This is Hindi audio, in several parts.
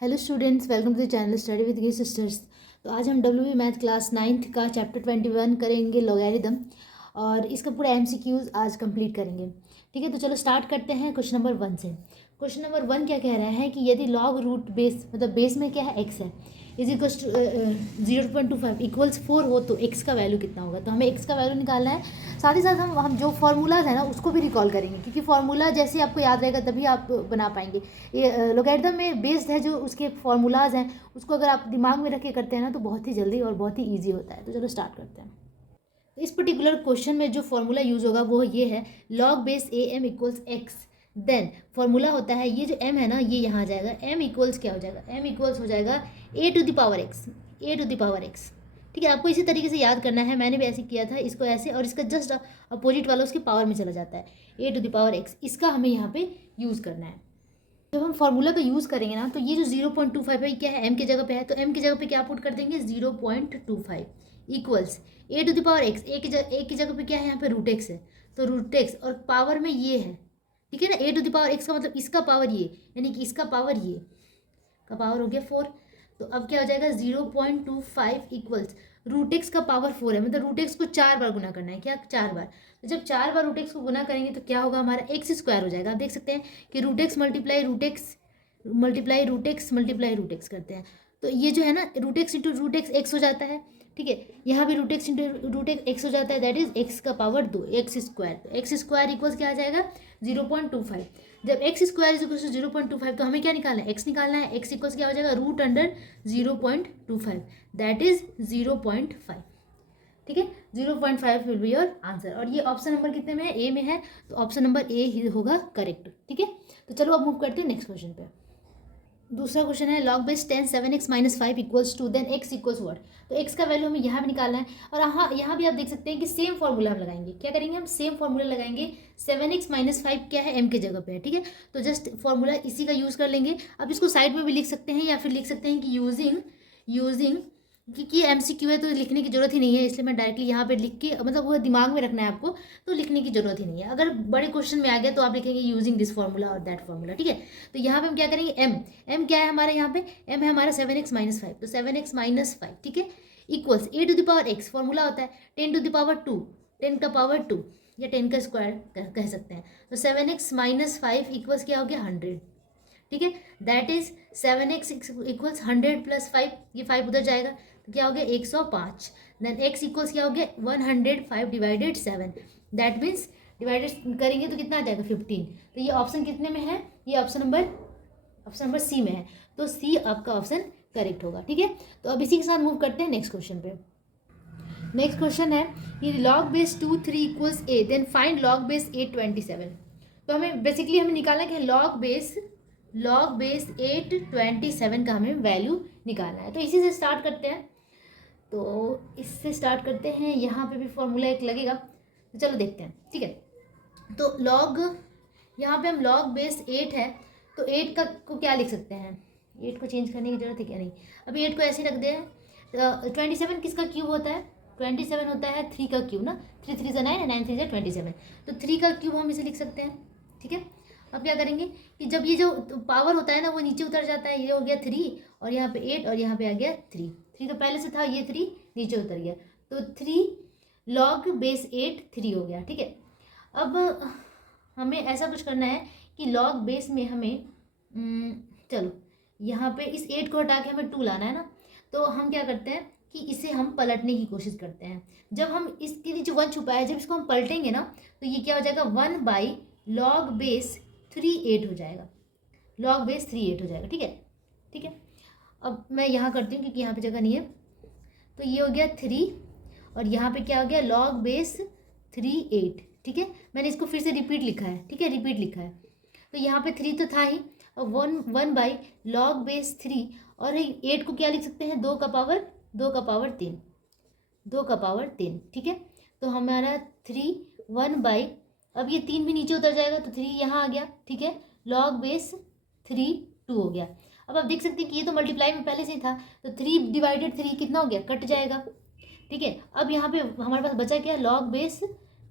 Hello students, welcome to the channel study with G sisters. तो आज हम डब्ल्यू मैथ क्लास 9th का चैप्टर 21 करेंगे लॉगरिदम, और इसका पूरा एमसीक्यूज आज कंप्लीट करेंगे। ठीक है, तो चलो स्टार्ट करते हैं क्वेश्चन नंबर 1 से। क्वेश्चन नंबर 1 क्या कह रहा है कि यदि लॉग रूट बेस मतलब बेस में क्या है x है इज इक्वल टू 0.25 इक्वल्स 4 हो तो x का वैल्यू कितना होगा। तो हमें x का वैल्यू निकालना है। साथ ही साथ हम जो फार्मूलाज है ना उसको भी रिकॉल करेंगे, क्योंकि फार्मूला जैसे आपको याद रहेगा तभी आप बना पाएंगे। ये लॉगरिदम में बेस्ड है, जो उसके फार्मूलाज हैं उसको अगर आप दिमाग में रख के करते हैं ना तो बहुत ही जल्दी और बहुत ही ईजी होता है। तो चलो स्टार्ट करते हैं। इस पर्टिकुलर क्वेश्चन में जो फॉर्मूला यूज होगा वो ये है log base a m equals x. Then formula होता है ये जो m है ना ये यहाँ आ जाएगा, m इक्वल्स क्या हो जाएगा, m इक्वल्स हो जाएगा a to the power x, a to the power x। ठीक है, आपको इसी तरीके से याद करना है। मैंने भी ऐसे किया था, इसको ऐसे, और इसका जस्ट अपोजिट वाला उसकी पावर में चला जाता है, a to the power x। इसका हमें यहाँ पे यूज़ करना है। जब हम फार्मूला का यूज़ करेंगे ना तो ये जो 0.25 है क्या है, m की जगह पे है, तो m की जगह पे क्या पुट कर देंगे 0.25 equals a to the power x। a की जगह पे क्या है यहाँ पे रूट x है, तो रूट x और पावर में ये है। ठीक है ना, a to the power x का मतलब इसका पावर ये, यानी कि इसका पावर ये का पावर हो गया 4। तो अब क्या हो जाएगा 0.25 इक्वल्स रूट एक्स का पावर 4 है, मतलब रूट एक्स को 4 बार गुना करना है, क्या 4 बार। तो जब 4 बार रूट एक्स को गुना करेंगे तो क्या होगा हमारा एक्स स्क्वायर हो जाएगा। आप देख सकते हैं कि root x multiply root x multiply root x multiply root x करते हैं, तो ये जो है ना root x into root x x हो जाता है। ठीक है, यहाँ भी root x into root x हो जाता है, दैट इज एक्स का पावर 2 एक्स स्क्वायर। तो एक्स स्क्वायर इक्वल्स क्या आ जाएगा 0.25। जब x square is equal to 0.25 तो हमें क्या निकालना है, एक्स निकालना है। एक्स इक्वल्स क्या हो जाएगा रूट अंडर 0.25, दैट इज 0.5। ठीक है, 0.5 विल बी योर आंसर। और ये ऑप्शन नंबर कितने में है, ए में है, तो ऑप्शन नंबर ए ही होगा करेक्ट। ठीक है, तो चलो अब मूव करते हैं नेक्स्ट क्वेश्चन पे। दूसरा क्वेश्चन है log base 10 7x minus 5 equals to, then x equals what. तो x का वैल्यू हमें यहाँ भी निकालना है, और यहाँ भी आप देख सकते हैं कि सेम फॉर्मूला हम लगाएंगे। क्या करेंगे, हम सेम फॉर्मूला लगाएंगे। 7x माइनस 5 क्या है, m के जगह पे है। ठीक है, तो जस्ट फॉर्मूला इसी का यूज़ कर लेंगे। अब इसको साइड में भी लिख सकते हैं, या फिर लिख सकते हैं कि यूजिंग क्योंकि एमसीक्यू है तो लिखने की जरूरत ही नहीं है, इसलिए मैं डायरेक्टली यहाँ पे लिख के, मतलब वो दिमाग में रखना है आपको, तो लिखने की जरूरत ही नहीं है। अगर बड़े क्वेश्चन में आ गया तो आप लिखेंगे यूजिंग दिस फॉर्मूला और दैट फॉर्मूला। ठीक है, तो यहाँ पे हम क्या करेंगे, m क्या है हमारे यहाँ पे, m है हमारा 7x माइनस 5, तो 7x माइनस 5 ठीक है equals a to the power x। Formula होता है 10 टू द पावर 2, 10 का पावर 2 या 10 का स्क्वायर कह सकते हैं। तो 7x माइनस 5 इक्वल्स क्या हो गया 100। ठीक है, that is 7x equals 100 plus 5, ये 5 उधर जाएगा तो क्या हो गया 105। देन x इक्वल्स क्या हो गया 105 डिवाइडेड 7, दैट मीन्स डिवाइडेड करेंगे तो कितना आ जाएगा 15। तो ये ऑप्शन कितने में है, ये ऑप्शन नंबर सी में है, तो सी आपका ऑप्शन करेक्ट होगा। ठीक है, तो अब इसी के साथ मूव करते हैं नेक्स्ट क्वेश्चन पे। नेक्स्ट क्वेश्चन है कि log base 2 3 equals a, then find log base 8 27। तो हमें बेसिकली हमें निकालना है कि लॉग बेस 8 27 का हमें वैल्यू निकालना है। तो इसी से स्टार्ट करते हैं। तो इससे स्टार्ट करते हैं, यहाँ पे भी फॉर्मूला एक लगेगा, तो चलो देखते हैं। ठीक है, तो यहाँ पे हम लॉग बेस 8 है, तो 8 का को क्या लिख सकते हैं, 8 को चेंज करने की जरूरत है क्या, नहीं। अभी 8 को ऐसे रख दे। 27 किसका क्यूब होता है, 27 होता है 3 का क्यूब ना, 3 3 से 9 9 3 से 27, तो 3 का क्यूब हम इसे लिख सकते हैं। ठीक है, अब क्या करेंगे कि जब ये जो पावर होता है ना वो नीचे उतर जाता है, ये हो गया 3 और यहाँ पे 8 और यहाँ पे आ गया 3 तो पहले से था, ये 3 नीचे उतर गया, तो 3 लॉग बेस 8 3 हो गया। ठीक है, अब हमें ऐसा कुछ करना है कि लॉग बेस में हमें चलो यहाँ पे इस 8 को हटा के हमें 2 लाना है ना, तो हम क्या करते हैं कि इसे हम पलटने की कोशिश करते हैं। जब हम इसके नीचे 1 छुपा है, जब इसको हम पलटेंगे ना तो ये क्या हो जाएगा 1 बाई लॉग बेस 38 हो जाएगा, लॉग बेस 38 हो जाएगा। ठीक है, अब मैं यहाँ करती हूँ क्योंकि यहाँ पे जगह नहीं है, तो ये हो गया 3 और यहाँ पे क्या हो गया लॉग बेस 38। ठीक है, मैंने इसको फिर से रिपीट लिखा है। ठीक है, रिपीट लिखा है, तो यहाँ पे 3 तो था ही, और 1 बाई लॉग बेस 3, और 8 को क्या लिख सकते हैं 2 का पावर 3, 2 का पावर 3। ठीक है, तो हमारा 3 1 बाई, अब ये 3 भी नीचे उतर जाएगा तो 3 यहाँ आ गया। ठीक है, लॉग बेस 3 2 हो गया। अब आप देख सकते हैं कि ये तो मल्टीप्लाई में पहले से ही था, तो 3 डिवाइडेड 3 कितना हो गया, कट जाएगा। ठीक है, अब यहाँ पे हमारे पास बचा क्या लॉग बेस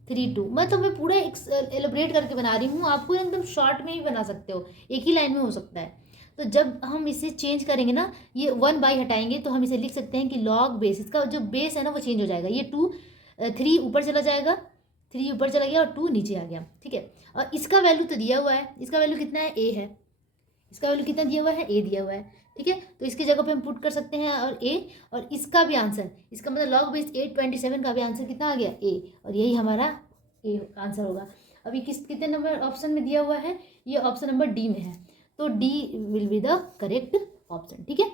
3 2। मैं पूरा एलोबरेट करके बना रही हूँ, आपको एकदम शॉर्ट में ही बना सकते हो, एक ही लाइन में हो सकता है। तो जब हम इसे चेंज करेंगे ना, ये 1/, हटाएंगे तो हम इसे लिख सकते हैं कि लॉग बेस, इसका जो बेस है ना वो चेंज हो जाएगा। ये 2 3 ऊपर चला जाएगा, 3 ऊपर चला गया और 2 नीचे आ गया, ठीक है। और इसका वैल्यू तो दिया हुआ है, इसका वैल्यू कितना है, ए है। इसका वैल्यू कितना दिया हुआ है, ए दिया हुआ है, ठीक है। तो इसकी जगह पे हम पुट कर सकते हैं और ए, और इसका भी आंसर, इसका मतलब लॉग बेस 827 का भी आंसर कितना आ गया, ए, और यही हमारा ए आंसर होगा। अभी कितने नंबर ऑप्शन में दिया हुआ है, ये ऑप्शन नंबर डी में है, तो D will be the correct option, ठीक है।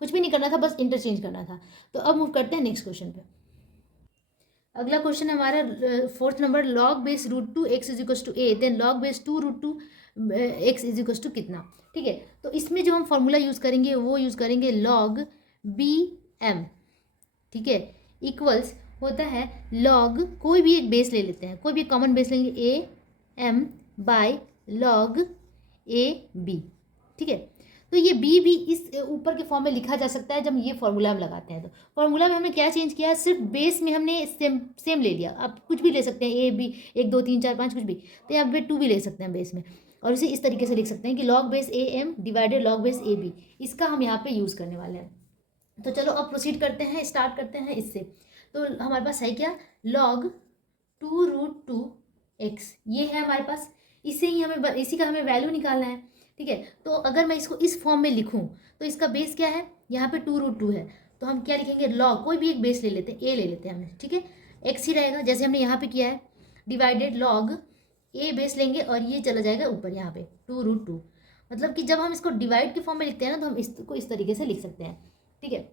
कुछ भी नहीं करना था, बस इंटरचेंज करना था। तो अब मूव करते हैं नेक्स्ट क्वेश्चन पे। अगला क्वेश्चन है हमारा 4th number, log base √2 x is equal to a, then log base 2 √2 x is equal to कितना, ठीक है। तो इसमें जो हम फॉर्मूला यूज़ करेंगे वो यूज़ करेंगे लॉग BM, ठीक है, इक्वल्स होता है लॉग, कोई भी एक बेस ले लेते हैं, कोई भी कॉमन बेस लेंगे, AM बाय लॉग AB, ठीक है। तो ये बी भी इस ऊपर के फॉर्म में लिखा जा सकता है जब ये फॉर्मूला हम लगाते हैं। तो फॉर्मूला में हमने क्या चेंज किया है, सिर्फ बेस में हमने सेम ले लिया। आप कुछ भी ले सकते हैं, ए बी 1 2 3 4 5 कुछ भी, तो यहाँ पे 2 भी ले सकते हैं बेस में, और इसे इस तरीके से लिख सकते हैं कि log base AM divided log base AB, इसका हम यहाँ पे यूज़ करने वाले हैं। तो चलो अब प्रोसीड करते हैं, स्टार्ट करते हैं इससे। तो हमारे पास है क्या, लॉग 2 √2 x, ये है हमारे पास, इसे ही हमें, इसी का हमें वैल्यू निकालना है, ठीक है। तो अगर मैं इसको इस फॉर्म में लिखूं तो इसका बेस क्या है, यहाँ पे 2 √2 है, तो हम क्या लिखेंगे, लॉग, कोई भी एक बेस ले लेते हैं, ए ले लेते हैं हमने, ठीक है, एक्स ही रहेगा जैसे हमने यहाँ पे किया है, डिवाइडेड लॉग ए बेस लेंगे और ये चला जाएगा ऊपर यहाँ पे 2 √2। मतलब कि जब हम इसको डिवाइड के फॉर्म में लिखते हैं ना, तो हम इसको इस तरीके से लिख सकते हैं, ठीक है।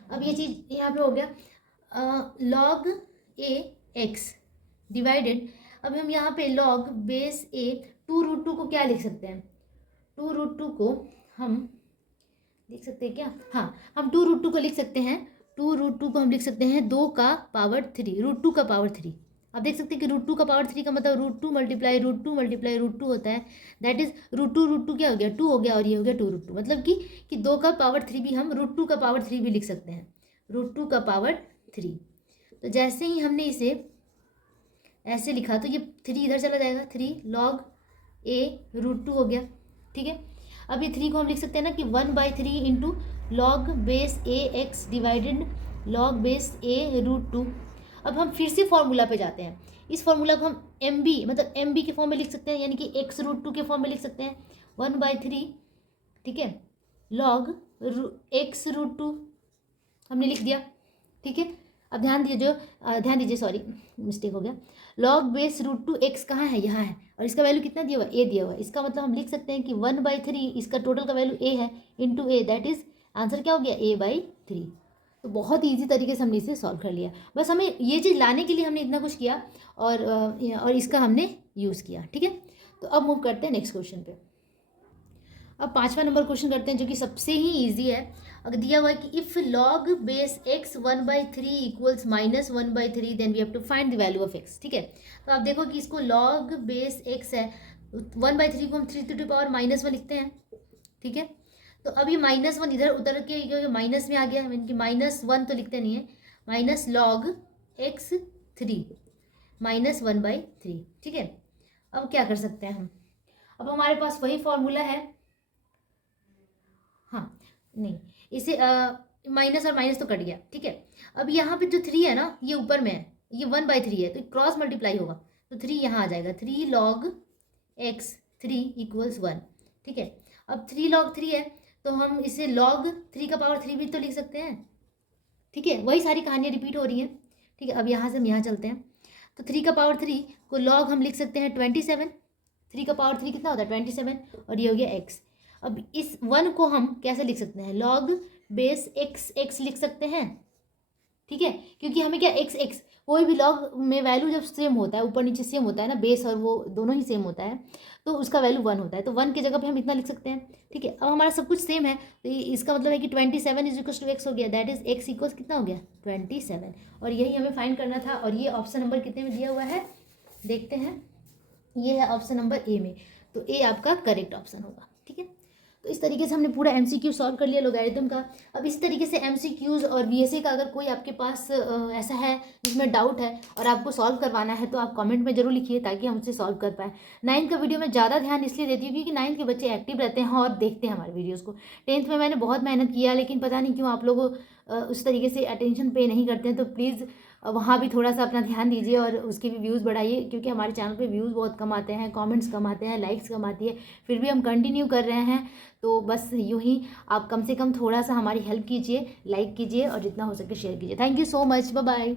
अब ये चीज़ यहाँ पे हो गया लॉग ए एक्स डिवाइडेड, अब हम यहाँ पे लॉग बेस ए 2 √2 को क्या लिख सकते हैं, 2 √2 को हम लिख सकते हैं क्या, हाँ, हम 2 √2 को लिख सकते हैं, 2 √2 को हम लिख सकते हैं 2 का पावर 3, √2 का पावर 3। आप देख सकते हैं कि √2 का पावर 3 का मतलब √2 मल्टीप्लाई √2 मल्टीप्लाई √2 होता है, दैट इज √2 क्या हो गया, 2 हो गया, और ये हो गया 2 √2, मतलब कि 2 का पावर 3 भी हम √2 का पावर 3 भी लिख सकते हैं, √2 का पावर 3। तो जैसे ही हमने इसे ऐसे लिखा तो ये 3 इधर चला जाएगा, 3 लॉग ए √2 हो गया, ठीक है। अब ये 3 को हम लिख सकते हैं ना कि 1/3 इंटू लॉग बेस ए एक्स डिवाइडेड लॉग बेस ए √2। अब हम फिर से फॉर्मूला पे जाते हैं, इस फॉर्मूला को हम MB मतलब MB के फॉर्म में लिख सकते हैं, यानी कि x √2 के फॉर्म में लिख सकते हैं 1/3, ठीक है, लॉग x √2 हमने लिख दिया, ठीक है। अब ध्यान दीजिए, सॉरी मिस्टेक हो गया, लॉग बेस √2 x कहाँ है, यहाँ है, और इसका वैल्यू कितना दिया हुआ, a दिया हुआ है, इसका मतलब हम लिख सकते हैं कि 1/3, इसका टोटल का वैल्यू a है, into a, that is answer क्या हो गया, a/3। तो बहुत ईजी तरीके से हमने इसे सॉल्व कर लिया, बस हमें ये चीज़ लाने के लिए हमने इतना कुछ किया और इसका हमने यूज़ किया, ठीक है। तो अब मूव करते हैं नेक्स्ट क्वेश्चन पे। अब 5वां नंबर क्वेश्चन करते हैं जो कि सबसे ही ईजी है। अगर दिया हुआ है कि if log base x 1/3 equals -1/3 then we have to find the value of x, ठीक है। तो आप देखो कि इसको लॉग बेस x है, 1/3 को हम 3 to the power -1 लिखते हैं, ठीक है। तो अभी -1 इधर उतर के क्योंकि माइनस में आ गया, यानी कि -1 तो लिखते नहीं है, माइनस लॉग x3 -1/3, ठीक है। अब क्या कर सकते हैं हम, अब हमारे पास वही फॉर्मूला है, हाँ नहीं, इसे माइनस और माइनस तो कट गया, ठीक है। अब यहाँ पे जो 3 है ना, ये ऊपर में है, ये 1/3 है, तो क्रॉस मल्टीप्लाई होगा, तो 3 यहाँ आ जाएगा, 3 log x3 = 1, ठीक है। अब 3 log 3 है, तो हम इसे log 3 का पावर 3 भी तो लिख सकते हैं, ठीक है। वही सारी कहानियाँ रिपीट हो रही हैं, ठीक है। अब यहाँ से हम यहाँ चलते हैं, तो 3 का पावर 3 को log हम लिख सकते हैं 27, 3 का पावर 3 कितना होता है 27, और ये हो गया x। अब इस 1 को हम कैसे लिख सकते हैं, log बेस x लिख सकते हैं, ठीक है, क्योंकि हमें क्या x कोई भी लॉग में वैल्यू जब सेम होता है, ऊपर नीचे सेम होता है ना, बेस और वो दोनों ही सेम होता है, तो उसका वैल्यू 1 होता है, तो 1 की जगह पे हम इतना लिख सकते हैं, ठीक है। अब हमारा सब कुछ सेम है, तो इसका मतलब है कि 27 = x हो गया, दैट इज x = कितना हो गया 27, और यही हमें फाइंड करना था, और ये ऑप्शन नंबर कितने में दिया हुआ है, देखते हैं, ये है ऑप्शन नंबर ए में, तो ए आपका करेक्ट ऑप्शन होगा, ठीक है। तो इस तरीके से हमने पूरा MCQ सॉल्व कर लिया लॉगरिथम का। अब इसी तरीके से MCQs और VSA का अगर कोई आपके पास ऐसा है जिसमें डाउट है और आपको सॉल्व करवाना है तो आप कमेंट में जरूर लिखिए ताकि हम उसे सॉल्व कर पाएँ। 9th का वीडियो में ज़्यादा ध्यान इसलिए देती हूँ क्योंकि 9th के बच्चे एक्टिव रहते हैं और देखते हैं हमारे वीडियोज़ को। 10th में मैंने बहुत मेहनत किया लेकिन पता नहीं क्यों आप लोग उस तरीके से अटेंशन पे नहीं करते हैं, तो प्लीज़ वहाँ भी थोड़ा सा अपना ध्यान दीजिए और उसके भी व्यूज़ बढ़ाइए, क्योंकि हमारे चैनल पे व्यूज़ बहुत कम आते हैं, कमेंट्स कम आते हैं, लाइक्स कम आती है, फिर भी हम कंटिन्यू कर रहे हैं। तो बस यूँ ही आप कम से कम थोड़ा सा हमारी हेल्प कीजिए, लाइक कीजिए और जितना हो सके शेयर कीजिए। Thank you so much, bye bye.